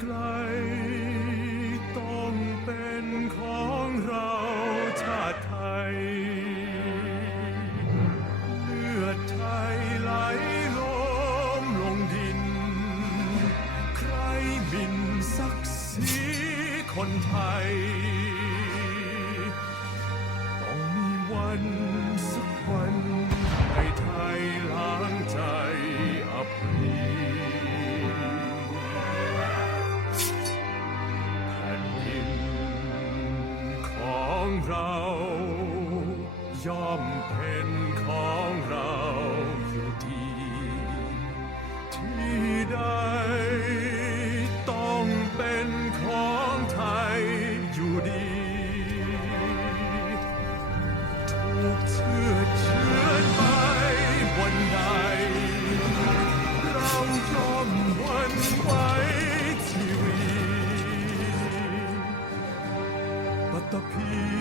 ไกล ต้องเป็นของเราชาติไทย เลือไทยไหลล้มลงดิน ใครบินศักดิ์คนไทย เราย่อมเป็นของเราอยู่ดี ที่ใดต้องเป็นของไทยอยู่ดีถูกเชื่อเชือไปวันใด เรายอมวันไหวชีวิตปัตตภี